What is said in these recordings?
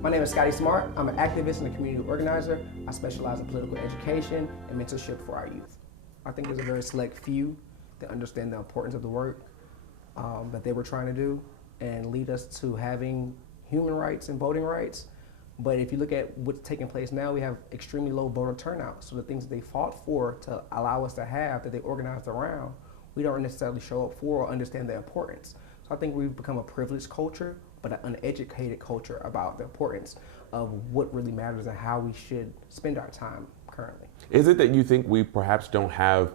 My name is Scotty Smart. I'm an activist and a community organizer. I specialize in political education and mentorship for our youth. I think there's a very select few that understand the importance of the work that they were trying to do and lead us to having human rights and voting rights. But if you look at what's taking place now, we have extremely low voter turnout. So the things that they fought for to allow us to have, that they organized around, we don't necessarily show up for or understand the importance. So I think we've become a privileged culture, but an uneducated culture about the importance of what really matters and how we should spend our time currently. Is it that you think we perhaps don't have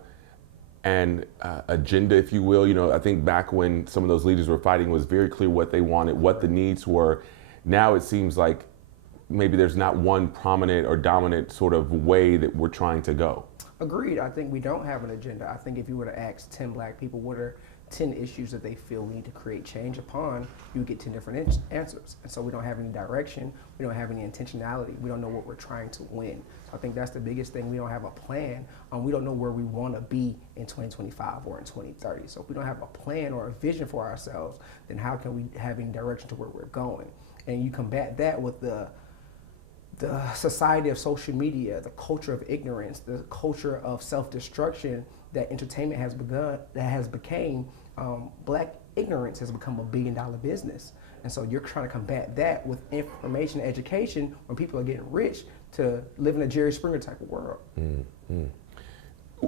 an agenda, if you will? You know, I think back when some of those leaders were fighting, it was very clear what they wanted, what the needs were. Now it seems like maybe there's not one prominent or dominant sort of way that we're trying to go. Agreed. I think we don't have an agenda. I think if you were to ask 10 black people what are 10 issues that they feel we need to create change upon, you would get 10 different answers. And so we don't have any direction, we don't have any intentionality, we don't know what we're trying to win. So I think that's the biggest thing. We don't have a plan. We don't know where we want to be in 2025 or in 2030. So if we don't have a plan or a vision for ourselves, then how can we have any direction to where we're going? And you combat that with the society of social media, the culture of ignorance, the culture of self-destruction that entertainment has begun, that has became, black ignorance has become $1 billion business. And so you're trying to combat that with information and education when people are getting rich to live in a Jerry Springer type of world. Mm-hmm.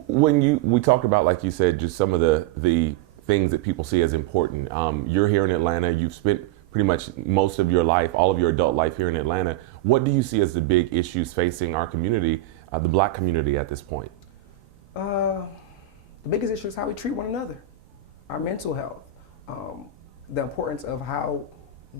When we talked about, like you said, just some of the things that people see as important. You're here in Atlanta, you've spent pretty much most of your life, all of your adult life here in Atlanta. What do you see as the big issues facing our community, the black community at this point? The biggest issue is how we treat one another, our mental health, the importance of how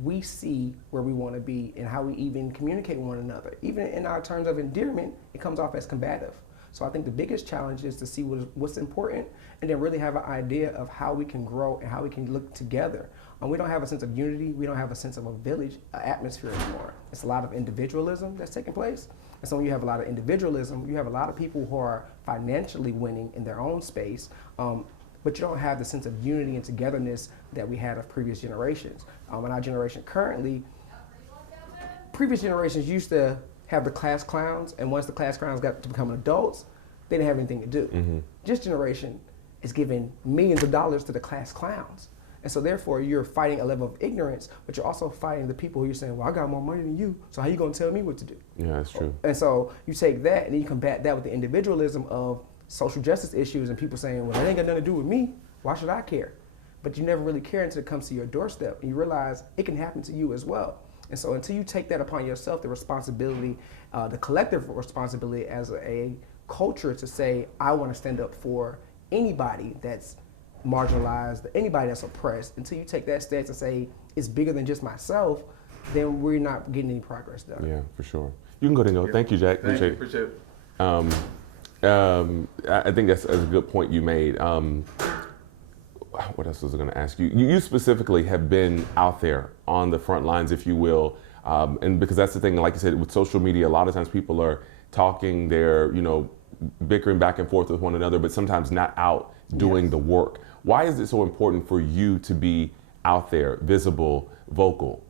we see where we want to be and how we even communicate with one another. Even in our terms of endearment, it comes off as combative. So I think the biggest challenge is to see what's important and then really have an idea of how we can grow and how we can look together. We don't have a sense of unity. We don't have a sense of a village atmosphere anymore. It's a lot of individualism that's taking place. And so when you have a lot of individualism, you have a lot of people who are financially winning in their own space, but you don't have the sense of unity and togetherness that we had of previous generations. In our generation currently, previous generations used to have the class clowns, and once the class clowns got to become adults, they didn't have anything to do. Mm-hmm. This generation is giving millions of dollars to the class clowns. And so therefore you're fighting a level of ignorance, but you're also fighting the people who you're saying, well, I got more money than you, so how you gonna tell me what to do? Yeah, that's true. And so you take that and then you combat that with the individualism of social justice issues and people saying, well, that ain't got nothing to do with me, why should I care? But you never really care until it comes to your doorstep and you realize it can happen to you as well. And so until you take that upon yourself, the responsibility, the collective responsibility as a culture to say, I want to stand up for anybody that's marginalized, anybody that's oppressed, until you take that stance and say, it's bigger than just myself, then we're not getting any progress done. Yeah, for sure. You can go ahead and go. Thank you, Jack. Appreciate it. I think that's a good point you made. What else was I going to ask you? You specifically have been out there on the front lines, if you will, and because that's the thing, like you said, with social media, a lot of times people are talking, they're, bickering back and forth with one another, but sometimes not out doing the work. Why is it so important for you to be out there, visible, vocal?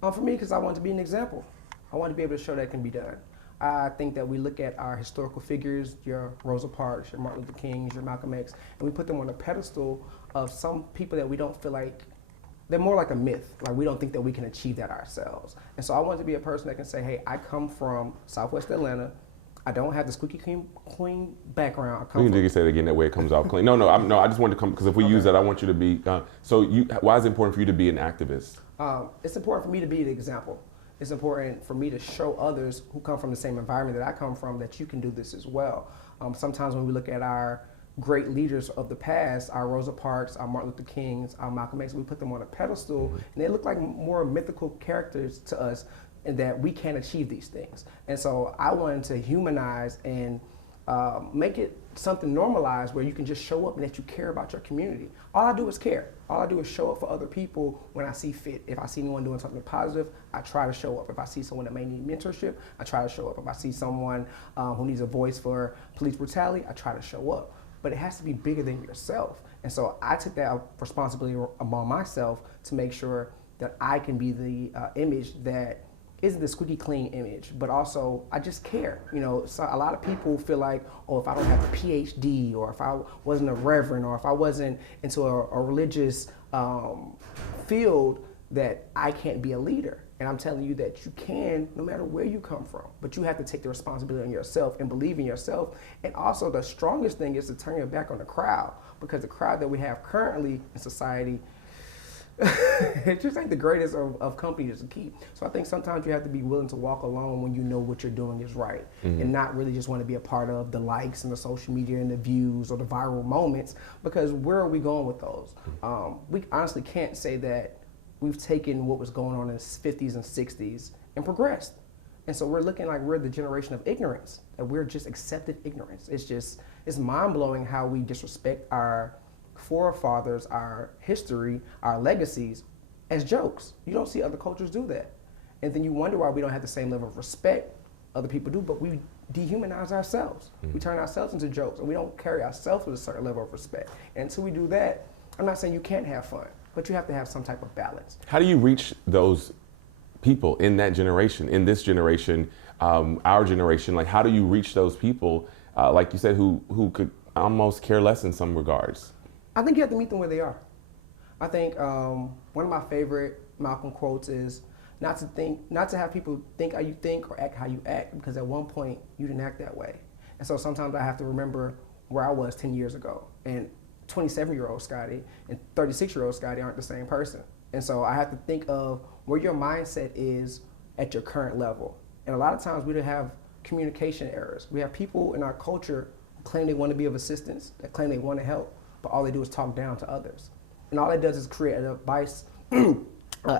For me, because I want to be an example. I want to be able to show that it can be done. I think that we look at our historical figures, your Rosa Parks, your Martin Luther Kings, your Malcolm X, and we put them on a pedestal of some people that we don't feel like, they're more like a myth. Like we don't think that we can achieve that ourselves. And so I want to be a person that can say, hey, I come from Southwest Atlanta. I don't have the squeaky clean background. You can say it again, that way it comes out clean. No, I just wanted to come, because if we use that, I want you to be, why is it important for you to be an activist? It's important for me to be the example. It's important for me to show others who come from the same environment that I come from that you can do this as well. Sometimes when we look at our great leaders of the past, our Rosa Parks, our Martin Luther Kings, our Malcolm X, we put them on a pedestal, and they look like more mythical characters to us, and that we can achieve these things. And so I wanted to humanize and make it something normalized where you can just show up and that you care about your community. All I do is care. All I do is show up for other people when I see fit. If I see anyone doing something positive, I try to show up. If I see someone that may need mentorship, I try to show up. If I see someone who needs a voice for police brutality, I try to show up. But it has to be bigger than yourself. And so I took that responsibility among myself to make sure that I can be the image that isn't the squeaky clean image, but also I just care. You know, so a lot of people feel like, oh, if I don't have a PhD, or if I wasn't a reverend, or if I wasn't into a religious field, that I can't be a leader. And I'm telling you that you can, no matter where you come from. But you have to take the responsibility on yourself and believe in yourself. And also the strongest thing is to turn your back on the crowd, because the crowd that we have currently in society, it just ain't the greatest of companies to keep. So I think sometimes you have to be willing to walk alone when you know what you're doing is right, and not really just want to be a part of the likes and the social media and the views or the viral moments, because where are we going with those? We honestly can't say that we've taken what was going on in the 50s and 60s and progressed. And so we're looking like we're the generation of ignorance, that we're just accepted ignorance. It's mind-blowing how we disrespect our forefathers, our history, our legacies as jokes. You don't see other cultures do that. And then you wonder why we don't have the same level of respect other people do, but we dehumanize ourselves. We turn ourselves into jokes, and we don't carry ourselves with a certain level of respect. And until we do that, I'm not saying you can't have fun, but you have to have some type of balance. How do you reach those people in that generation, in this generation, our generation? Like, how do you reach those people, like you said, who could almost care less in some regards? I think you have to meet them where they are. I think one of my favorite Malcolm quotes is not to have people think how you think or act how you act, because at one point you didn't act that way. And so sometimes I have to remember where I was 10 years ago, and 27-year-old Scotty and 36-year-old Scotty aren't the same person. And so I have to think of where your mindset is at your current level. And a lot of times we don't have communication errors. We have people in our culture who claim they want to be of assistance, that claim they want to help, but all they do is talk down to others. And all that does is create an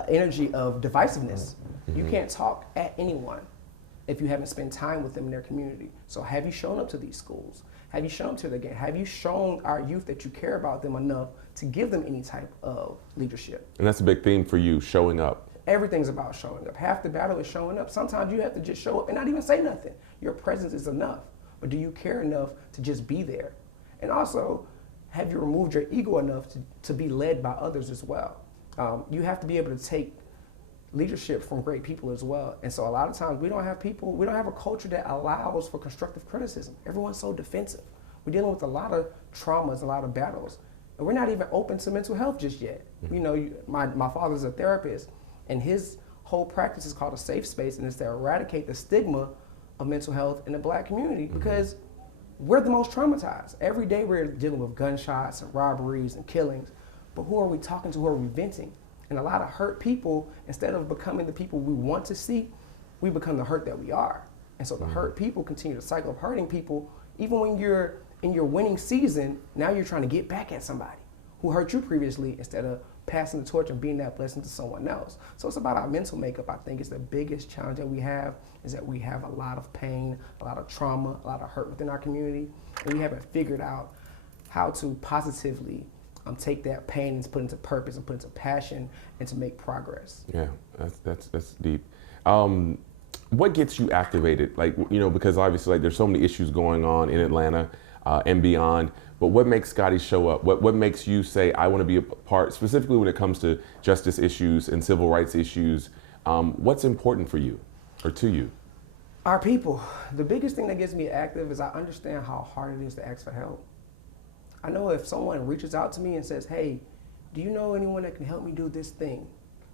energy of divisiveness. You can't talk at anyone if you haven't spent time with them in their community. So have you shown up to these schools? Have you shown up to the game? Have you shown our youth that you care about them enough to give them any type of leadership? And that's a big theme for you, showing up. Everything's about showing up. Half the battle is showing up. Sometimes you have to just show up and not even say nothing. Your presence is enough. But do you care enough to just be there? And also, have you removed your ego enough to be led by others as well? You have to be able to take leadership from great people as well. And so a lot of times we don't have a culture that allows for constructive criticism. Everyone's so defensive. We're dealing with a lot of traumas, a lot of battles, and we're not even open to mental health just yet. You know, my father's a therapist, and his whole practice is called a safe space, and it's to eradicate the stigma of mental health in the Black community, because we're the most traumatized. Every day we're dealing with gunshots and robberies and killings, but who are we talking to? Who are we venting? And a lot of hurt people, instead of becoming the people we want to see, we become the hurt that we are. And so the hurt people continue the cycle of hurting people. Even when you're in your winning season, now you're trying to get back at somebody who hurt you previously, instead of passing the torch and being that blessing to someone else. So it's about our mental makeup. I think it's the biggest challenge that we have, is that we have a lot of pain, a lot of trauma, a lot of hurt within our community, and we haven't figured out how to positively take that pain and put into purpose and put into passion and to make progress. Yeah, that's deep. What gets you activated? Like, you know, because obviously, like, there's so many issues going on in Atlanta and beyond. But what makes Scotty show up? What makes you say, I want to be a part, specifically when it comes to justice issues and civil rights issues? What's important for you or to you? Our people. The biggest thing that gets me active is I understand how hard it is to ask for help. I know if someone reaches out to me and says, hey, do you know anyone that can help me do this thing?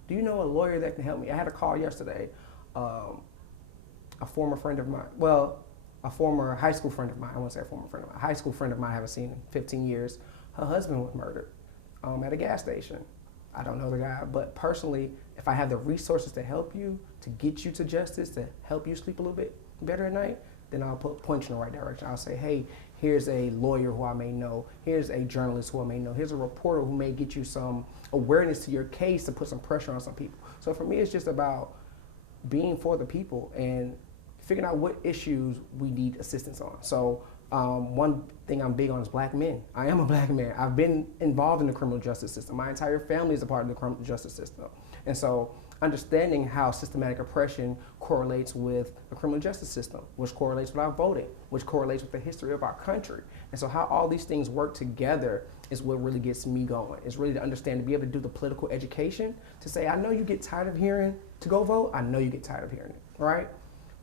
Do you know a lawyer that can help me? I had a call yesterday, a former friend of mine, well, a former high school friend of mine, I won't say a former friend of mine, a high school friend of mine I haven't seen in 15 years. Her husband was murdered at a gas station. I don't know the guy, but personally, if I have the resources to help you, to get you to justice, to help you sleep a little bit better at night, then I'll point you in the right direction. I'll say, hey, here's a lawyer who I may know. Here's a journalist who I may know. Here's a reporter who may get you some awareness to your case to put some pressure on some people. So for me, it's just about being for the people and figuring out what issues we need assistance on. So one thing I'm big on is Black men. I am a Black man. I've been involved in the criminal justice system. My entire family is a part of the criminal justice system. And so understanding how systematic oppression correlates with the criminal justice system, which correlates with our voting, which correlates with the history of our country. And so how all these things work together is what really gets me going. It's really to understand, to be able to do the political education, to say, I know you get tired of hearing to go vote. I know you get tired of hearing it, right?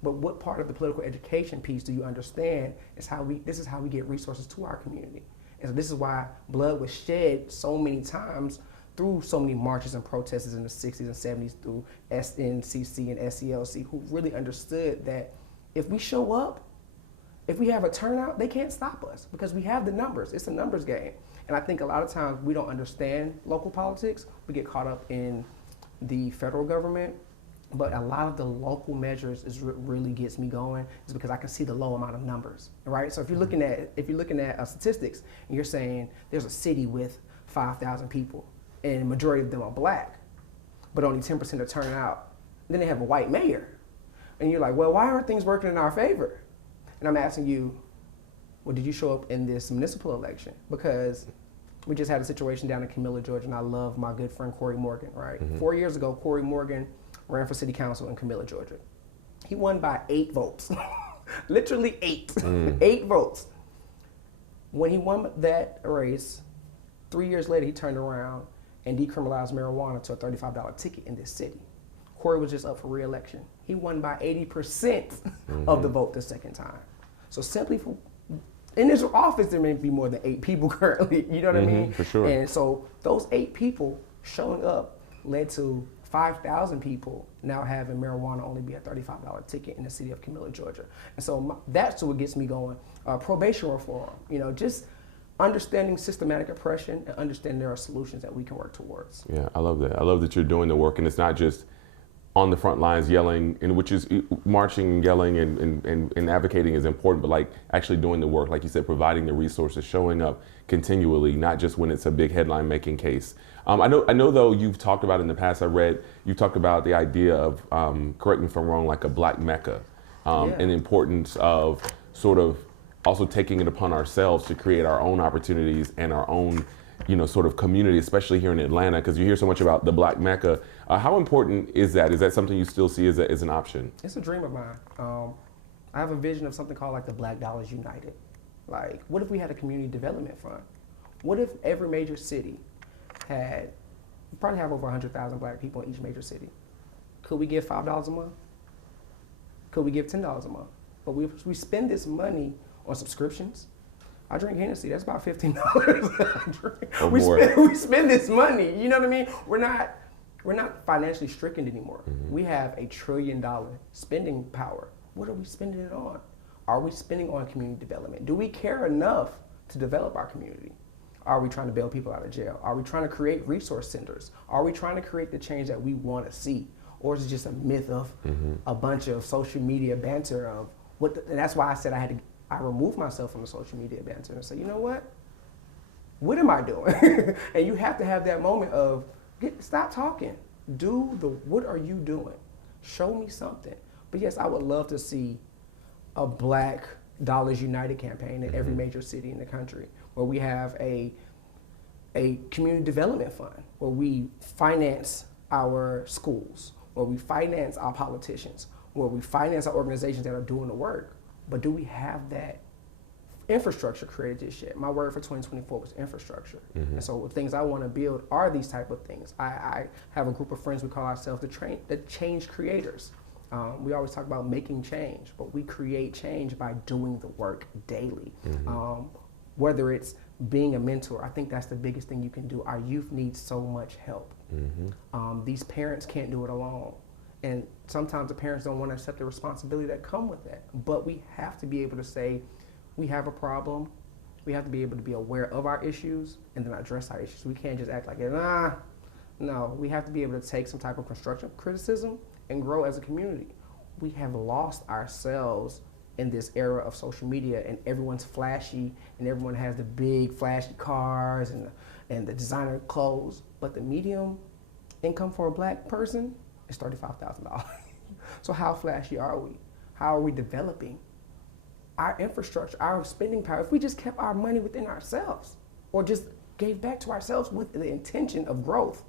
But what part of the political education piece do you understand is this is how we get resources to our community. And so this is why blood was shed so many times through so many marches and protests in the 60s and 70s through SNCC and SCLC, who really understood that if we show up, if we have a turnout, they can't stop us because we have the numbers. It's a numbers game. And I think a lot of times we don't understand local politics. We get caught up in the federal government. But a lot of the local measures is what really gets me going is because I can see the low amount of numbers, right? So if you're looking at statistics and you're saying there's a city with 5,000 people and the majority of them are black, but only 10% are turning out, then they have a white mayor. And you're like, well, why aren't things working in our favor? And I'm asking you, well, did you show up in this municipal election? Because we just had a situation down in Camilla, Georgia, and I love my good friend Corey Morgan, right? 4 years ago, Corey Morgan ran for city council in Camilla, Georgia. He won by 8 votes, literally 8, 8 votes. When he won that race, 3 years later, he turned around and decriminalized marijuana to a $35 ticket in this city. Corey was just up for re-election. He won by 80% of the vote the second time. So simply in this office, there may be more than 8 people currently, you know what I mean? For sure. And so those 8 people showing up led to 5,000 people now having marijuana only be a $35 ticket in the city of Camilla, Georgia. And so that's what gets me going. Probation reform, just understanding systematic oppression and understanding there are solutions that we can work towards. Yeah, I love that. I love that you're doing the work, and it's not just on the front lines yelling, and which is marching and yelling and advocating is important, but like actually doing the work, like you said, providing the resources, showing up continually, not just when it's a big headline making case. I know though you've talked about in the past, I read, you talked about the idea of, correct me if I'm wrong, like a Black Mecca, and the importance of sort of also taking it upon ourselves to create our own opportunities and our own, sort of community, especially here in Atlanta, because you hear so much about the Black Mecca. How important is that? Is that something you still see as an option? It's a dream of mine. I have a vision of something called like the Black Dollars United. Like, what if we had a community development fund? What if every major city we probably have over 100,000 black people in each major city. Could we give $5 a month? Could we give $10 a month? But we spend this money on subscriptions. I drink Hennessy, that's about $15. We spend this money, you know what I mean? We're not financially stricken anymore. We have $1 trillion spending power. What are we spending it on? Are we spending on community development? Do we care enough to develop our community? Are we trying to bail people out of jail? Are we trying to create resource centers? Are we trying to create the change that we want to see? Or is it just a myth of a bunch of social media banter of and that's why I said I removed myself from the social media banter and say, you know what am I doing? And you have to have that moment of, stop talking. What are you doing? Show me something. But yes, I would love to see a Black Dollars United campaign in every major city in the country, where we have a community development fund, where we finance our schools, where we finance our politicians, where we finance our organizations that are doing the work. But do we have that infrastructure created this year? My word for 2024 was infrastructure. And so the things I want to build are these type of things. I have a group of friends, we call ourselves the change creators. We always talk about making change, but we create change by doing the work daily. Whether it's being a mentor, I think that's the biggest thing you can do. Our youth needs so much help. These parents can't do it alone. And sometimes the parents don't want to accept the responsibility that come with that. But we have to be able to say, we have a problem. We have to be able to be aware of our issues and then address our issues. We can't just act like, no, we have to be able to take some type of constructive criticism and grow as a community. We have lost ourselves in this era of social media, and everyone's flashy and everyone has the big flashy cars and the designer clothes, but the medium income for a Black person is $35,000. So how flashy are we? How are we developing our infrastructure, our spending power? If we just kept our money within ourselves or just gave back to ourselves with the intention of growth,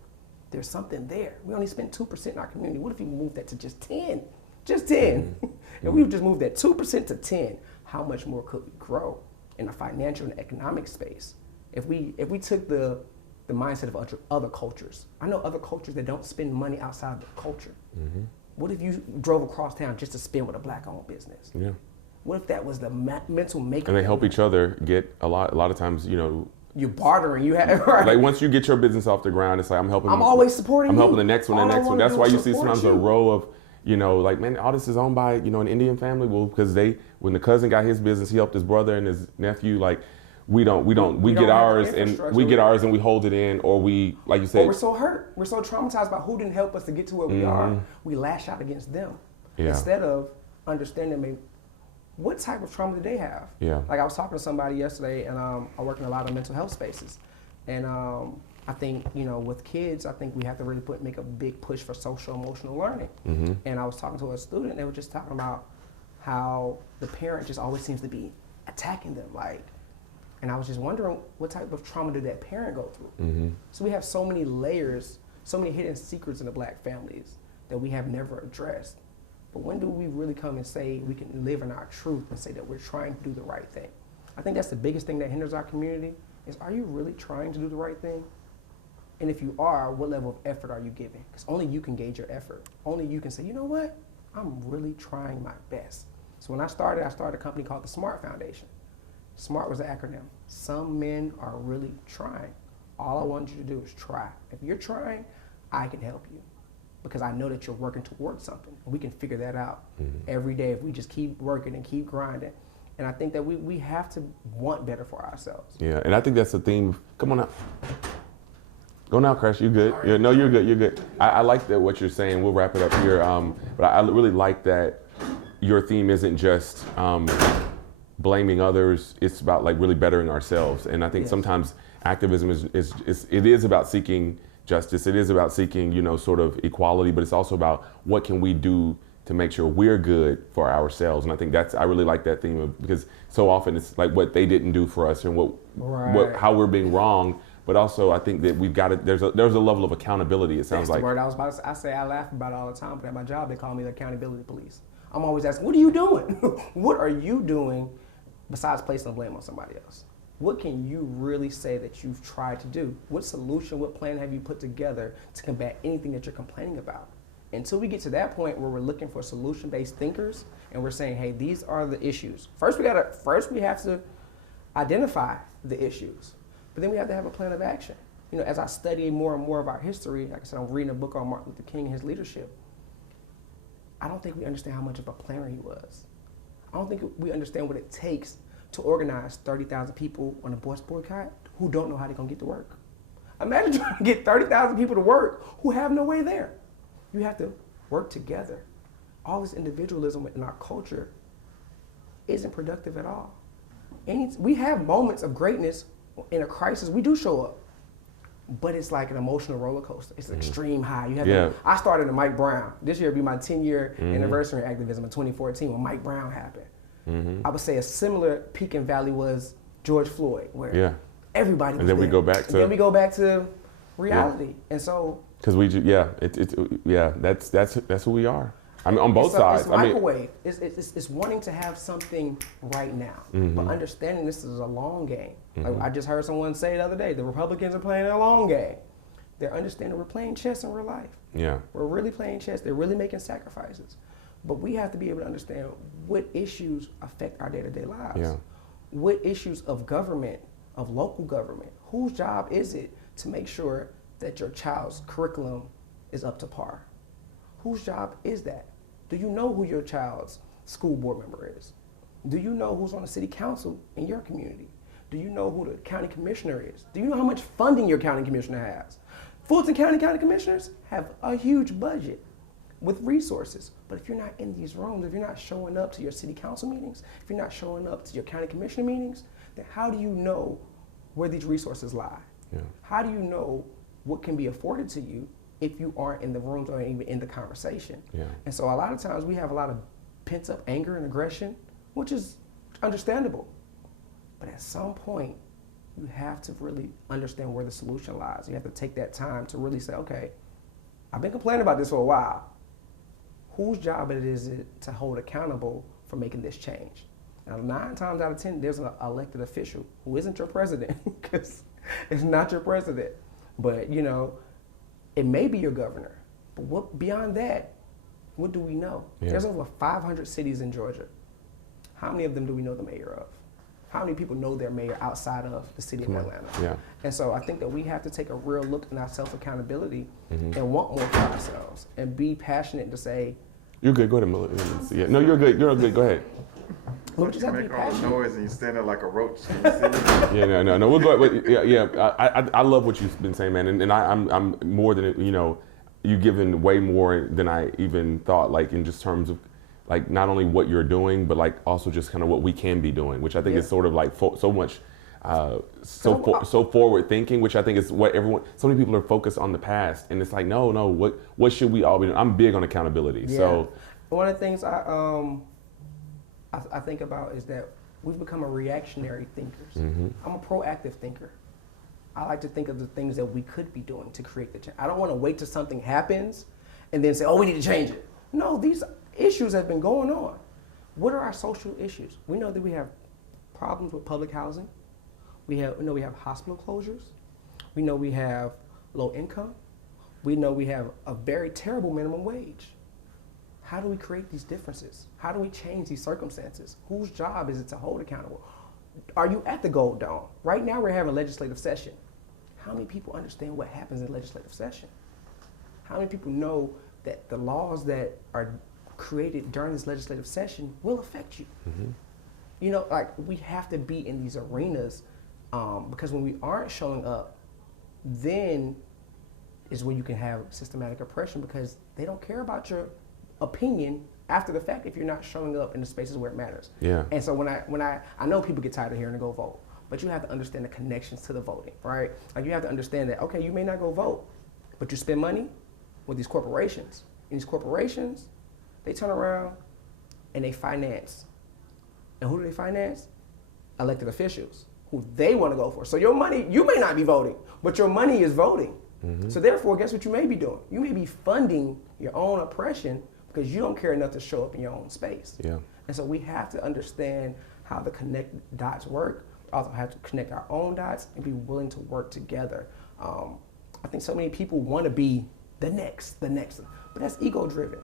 there's something there. We only spend 2% in our community. What if we moved that to just 10? Just 10. And we just moved that 2% to 10. How much more could we grow in the financial and economic space If we took the mindset of other cultures, I know other cultures that don't spend money outside their culture. Mm-hmm. What if you drove across town just to spend with a black-owned business? Yeah. What if that was the mental makeup? And they help each other get a lot of times, you know. You're bartering. You have right. Like once you get your business off the ground, it's like I'm always supporting. I'm helping the next one, the next one. That's why you see sometimes a row of, you know, like, man, all this is owned by, you know, an Indian family. Well, because when the cousin got his business, he helped his brother and his nephew. Like, we get ours and we hold it in, or we, like you said. Or we're so hurt. We're so traumatized by who didn't help us to get to where we are. We lash out against them instead of understanding maybe what type of trauma did they have. Yeah. Like I was talking to somebody yesterday, and I work in a lot of mental health spaces, and I think, you know, with kids, I think we have to really make a big push for social emotional learning. Mm-hmm. And I was talking to a student, they were just talking about how the parent just always seems to be attacking them, like. And I was just wondering, what type of trauma did that parent go through? Mm-hmm. So we have so many layers, so many hidden secrets in the black families that we have never addressed. But when do we really come and say we can live in our truth and say that we're trying to do the right thing? I think that's the biggest thing that hinders our community is, are you really trying to do the right thing? And if you are, what level of effort are you giving? Because only you can gauge your effort. Only you can say, you know what? I'm really trying my best. So when I started a company called the Smart Foundation. SMART was the acronym. Some men are really trying. All I want you to do is try. If you're trying, I can help you because I know that you're working towards something. And we can figure that out every day if we just keep working and keep grinding. And I think that we have to want better for ourselves. Yeah, and I think that's the theme. Come on out. Go now, Crash. You good? Yeah, no, you're good. You're good. I like that what you're saying. We'll wrap it up here. But I really like that your theme isn't just blaming others. It's about like really bettering ourselves. And I think sometimes activism is about seeking justice. It is about seeking, you know, sort of equality, but it's also about what can we do to make sure we're good for ourselves. And I think I really like that theme because so often it's like what they didn't do for us and how we're being wrong. But also I think that we've got to, there's a level of accountability, it sounds like. That's the word I was about to say. I laugh about it all the time, but at my job they call me the accountability police. I'm always asking, what are you doing? What are you doing besides placing the blame on somebody else? What can you really say that you've tried to do? What solution, what plan have you put together to combat anything that you're complaining about? Until we get to that point where we're looking for solution-based thinkers and we're saying, hey, these are the issues. First we have to identify the issues, but then we have to have a plan of action. You know, as I study more and more of our history, like I said, I'm reading a book on Martin Luther King and his leadership. I don't think we understand how much of a planner he was. I don't think we understand what it takes to organize 30,000 people on a bus boycott who don't know how they're gonna get to work. Imagine trying to get 30,000 people to work who have no way there. You have to work together. All this individualism in our culture isn't productive at all. We have moments of greatness in a crisis. We do show up, but it's like an emotional roller coaster. It's an extreme high. You have I started in Mike Brown. This year will be my 10-year anniversary in activism in 2014 when Mike Brown happened. I would say a similar peak and valley was George Floyd, where everybody was and then there. we go back to reality. And so because that's who we are. I mean, on both sides. It's microwave. It's wanting to have something right now, but understanding this is a long game. Like I just heard someone say the other day, the Republicans are playing a long game. They're understanding we're playing chess in real life. Yeah, we're really playing chess. They're really making sacrifices, but we have to be able to understand what issues affect our day-to-day lives. Yeah. What issues of government, of local government, whose job is it to make sure that your child's curriculum is up to par? Whose job is that? Do you know who your child's school board member is? Do you know who's on the city council in your community? Do you know who the county commissioner is? Do you know how much funding your county commissioner has? Fulton County commissioners have a huge budget with resources. But if you're not in these rooms, if you're not showing up to your city council meetings, if you're not showing up to your county commissioner meetings, then how do you know where these resources lie? Yeah. How do you know what can be afforded to you if you aren't in the rooms or even in the conversation? Yeah. And so a lot of times we have a lot of pent up anger and aggression, which is understandable. But at some point, you have to really understand where the solution lies. You have to take that time to really say, okay, I've been complaining about this for a while. Whose job it is it to hold accountable for making this change? Now, 9 times out of 10, there's an elected official who isn't your president, because it's not your president. But, you know, it may be your governor. But what beyond that, what do we know? Yeah. There's over 500 cities in Georgia. How many of them do we know the mayor of? How many people know their mayor outside of the city of Atlanta? Yeah. And so I think that we have to take a real look in our self-accountability and want more for ourselves and be passionate to say, You're good. Go ahead, Melody. Yeah. No, you're good. You're good. Go ahead. well, we just You have to be make all the passionate. noise and you stand there like a roach. Can you see me? Yeah, no. We'll go. But yeah. I love what you've been saying, man, and I'm more than you given way more than I even thought. Like in just terms of like not only what you're doing, but like also just kind of what we can be doing, which I think is sort of like so much. So forward thinking, which I think is what so many people are focused on the past, and it's like no, what should we all be doing? I'm big on accountability. Yeah. So one of the things I think about is that we've become a reactionary thinkers. I'm a proactive thinker. I like to think of the things that we could be doing to create the change. I don't want to wait till something happens and then say, oh, we need to change it. No, these issues have been going on. What are our social issues? We know that we have problems with public housing. We know we have hospital closures. We know we have low income. We know we have a very terrible minimum wage. How do we create these differences? How do we change these circumstances? Whose job is it to hold accountable? Are you at the Gold Dome? Right now we're having legislative session. How many people understand what happens in legislative session? How many people know that the laws that are created during this legislative session will affect you? You know, like we have to be in these arenas because when we aren't showing up, then is when you can have systematic oppression because they don't care about your opinion after the fact if you're not showing up in the spaces where it matters. Yeah. And so when I know people get tired of hearing to go vote, but you have to understand the connections to the voting, right? Like you have to understand that, okay, you may not go vote, but you spend money with these corporations. And these corporations, they turn around and they finance. And who do they finance? Elected officials who they want to go for. So your money, you may not be voting, but your money is voting. So therefore, guess what you may be doing? You may be funding your own oppression because you don't care enough to show up in your own space. Yeah. And so we have to understand how the connect dots work. We also have to connect our own dots and be willing to work together. I think so many people want to be the next, but that's ego driven.